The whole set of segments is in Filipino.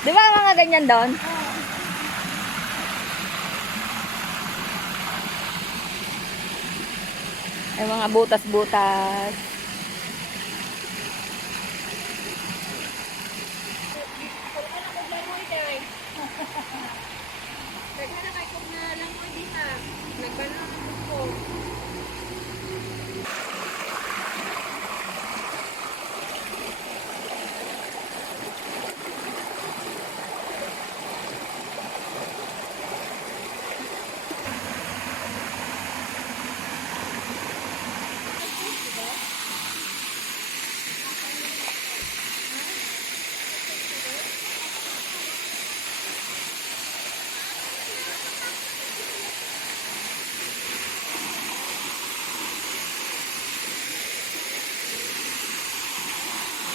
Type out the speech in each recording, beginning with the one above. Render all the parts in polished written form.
Di ba mga ganyan doon? Ay mga butas-butas.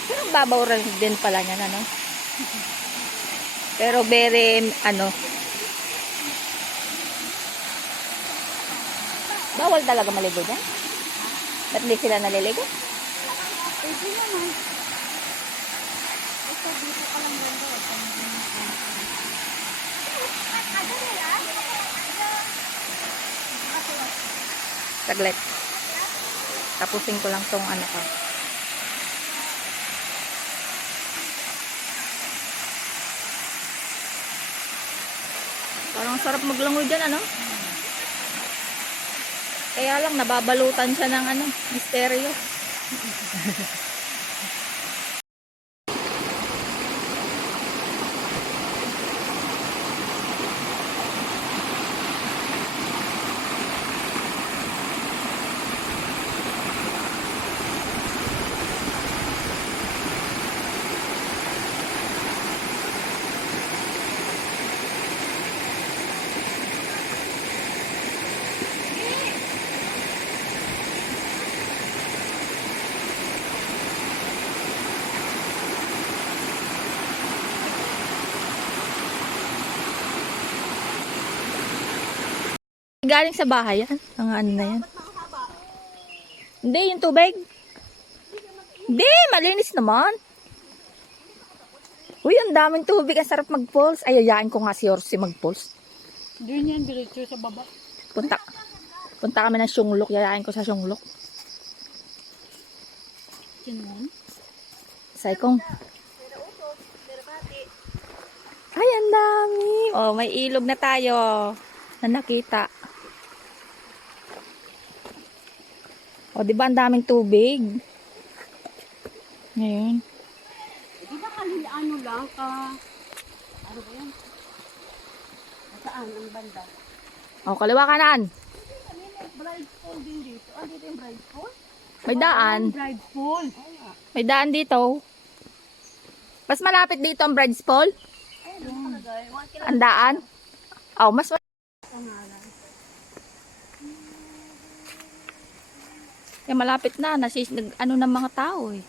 Pero babaw rin din pala niyan, ano? Pero very, ano, bawal talaga maligo dyan? Ba't hindi sila naliligo? Pwede naman. Ito, dito ka lang ganda. Saglit. Tapusin ko lang tong ano ko. Parang sarap maglangoy dyan, ano? Kaya lang, nababalutan siya ng ano, misteryo. Galing sa bahay yan. Ang ano na yan. Hindi, yung tubig. Hindi, malinis naman. Uy, ang daming tubig. Ang sarap mag-pulse. Ay, ayayain ko nga si Orsi mag-pulse. Doon yan, diretso sa baba. Punta kami ng Syunglok. Yayain ko sa Syunglok. Yan. Saikong. Ay, ang dami. Oh, may ilog na tayo. Na nakita. O, di ba ang daming tubig? Ngayon. Di ba ano lang ka... Ano ba yan? Saan ang banda? O, kaliwa kanan. Bride pool din dito. Ah, dito yung bride pool? May daan. Bride pool. May daan dito. Mas malapit dito ang Bride's Pool. Ang daan. Oh, mas yan, malapit na. Ano ng mga tao eh.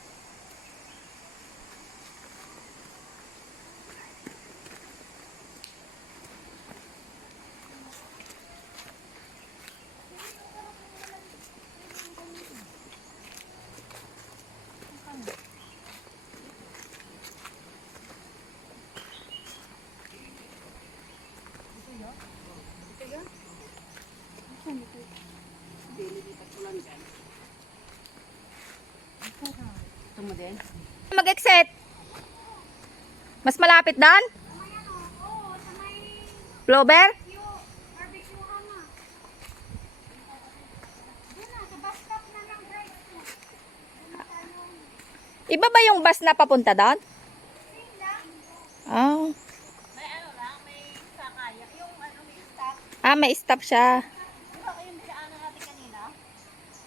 Ito mo din? Mag-exit. Mas malapit dan? Clover? Iba ba yung bus na papunta doon? Ah. May ano lang, may sakaya. Yung ano, may stop. Ah, may stop siya. Di ba yung daanan natin kanina?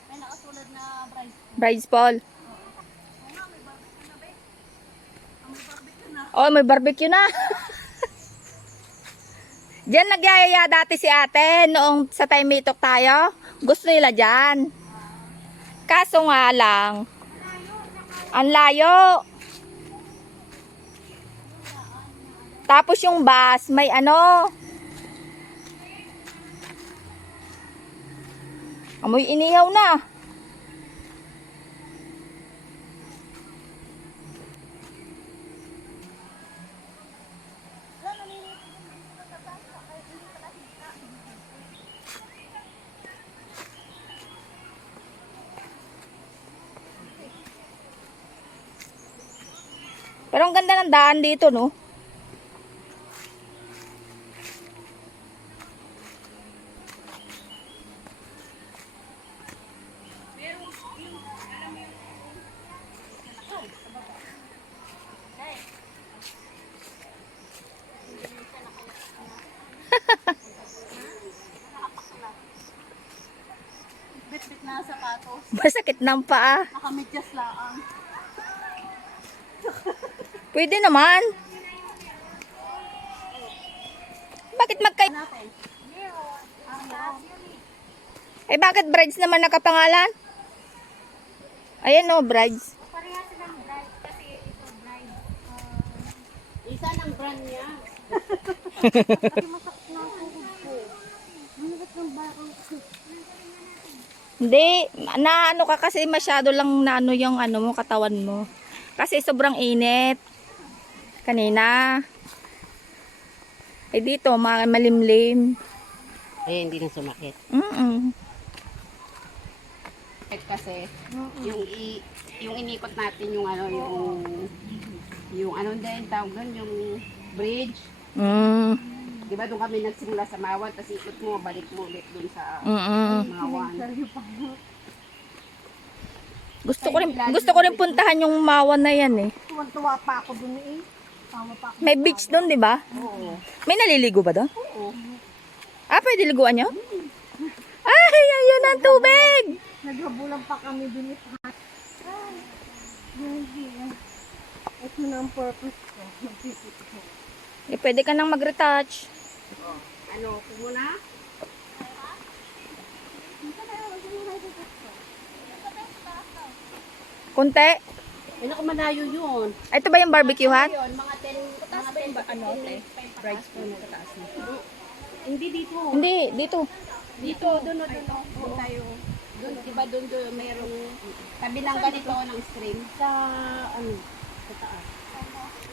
May nakasulad na bride pool. Bride's Pool. Oo nga, may barbecue na ba? May barbecue na. Oh, may barbecue na. Diyan nagyayaya dati si ate noong sa Taymitok tayo. Gusto nila diyan. Kaso nga lang, ang layo. Tapos yung bus, may ano. Amoy inihaw na. Pero ang ganda ng daan dito, no? Bit-bit na sa katos. Masakit ng paa. Nakamidyas laang. Pwede naman. Bakit magkay... Natin. Eh, bakit brides naman nakapangalan? Ayan o, brides. Pareha silang bride kasi ito bride. Isa ng brand niya. Kasi masakit na ang tuhod ko. Manakit ng bakang ko. Hindi, naano ka kasi masyado lang naano yung ano mo, katawan mo. Kasi sobrang init. Kanina. Eh dito, malimlim. Eh, hindi na sumakit. Kasi, yung inikot natin yung ano, yung ano din, tawag doon, yung bridge. Di ba doon kami nagsimula sa Mawan, tapos ikot mo, balik mo ulit doon sa Mawan. Gusto ko rin puntahan yung Mawan na yan eh. Tuwan-tuwa pa ako dun eh. Tama pa ako. May beach doon, di ba? Oo. May naliligo ba doon? Oo. Ah, pwede liguan nyo? Ay, ayan ang tubig! Naghabulan pa kami dun eh. Ito na ang purpose ko. Magpipit ko. Eh, pwede ka nang mag-retouch. Ano, kumuna? Kunti. Ay, naku, malayo yun. Ay, ito ba yung barbecuehan? Yun, mga 10, ano, brides po na kataas na. Hindi dito. Hindi, dito. Dito, doon tayo. Doon, di ba doon, mayroong tabi lang ganito ng stream. Sa, ano, sa taas.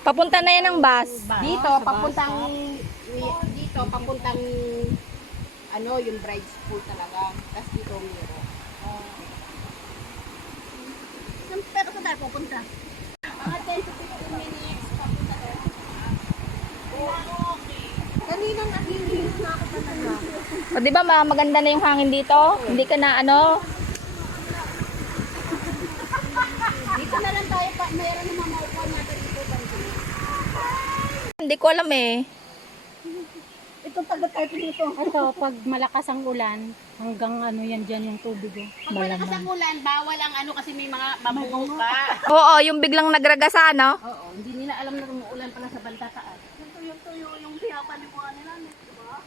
Papunta na yan ng bus. Dito, papuntang, ano, yung bride's pool talaga. Tapos dito, mayroon. Pero saan tayo pupunta? Mga 10 to 15 minutes, papunta doon. Kanina naglilinis na ako talaga. O, di ba maganda na yung hangin dito? Hindi ka na ano? Dito na lang tayo, mayroon naman maupuan natin dito. Hindi ko alam eh. Itong taga tayo dito. Ito, pag malakas ang ulan, hanggang ano yan dyan yung tubig. Pag malakas ang ulan, bawal ang ano kasi may mga mabuka. Oo, yung biglang nagragasa, no? Oo, hindi nila alam na umuulan pala sa banda taas. Tuyo-tuyo yung pinapalibuhan nila. Diba?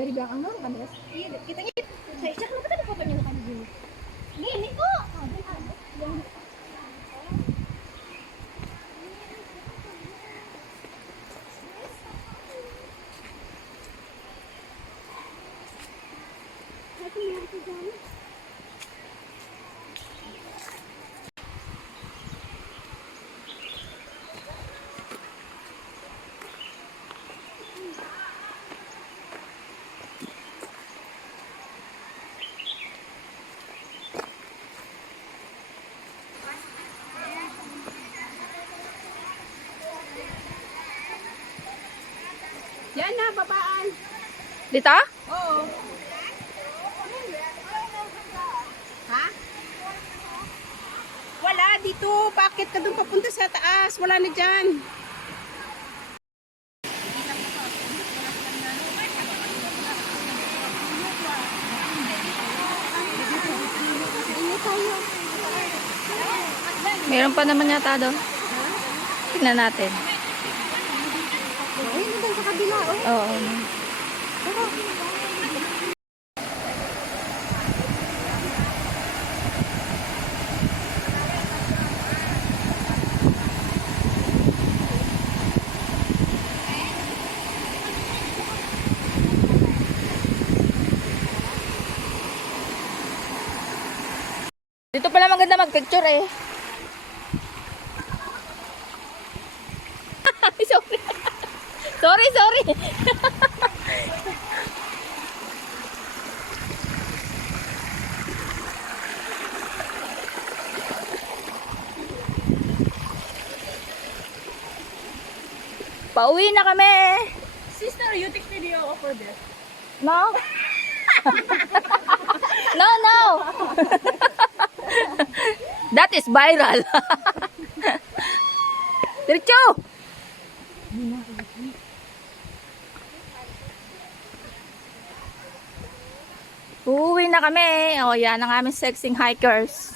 Dari belakang dong, kan, Des? Iya, kita ngit. Saya cek lu kita fotonya kan gini. Gini kok. Yan na, babaan. Dito? Oo. Ha? Wala, dito. Bakit ka doon papunta sa taas? Wala na dyan. Meron pa naman yata doon. Tingnan natin. Ay, nandun sa kabila, oh. Oo. Dito pala maganda mag-picture eh. Sorry. Sorry, sorry. Pauwi na kami. Sister, you take video ako for this. No? No, no. That is viral. Diretso. Uuwi na kami. O, yan ang aming sexing hikers.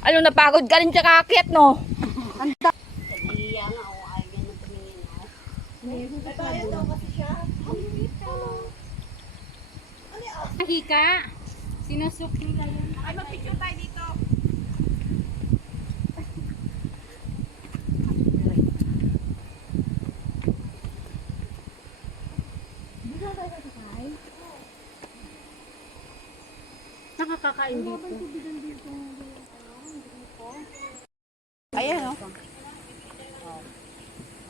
Ano, napagod ka rin sa kakit, no? Iya nga, o ay ganun tumingin, o. Hika. Sinusok nila yun. Ay, mag-picture tayo dito. Nakakakain dito. Ayan, o.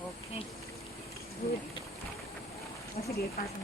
Okay. Good. Sige, pass.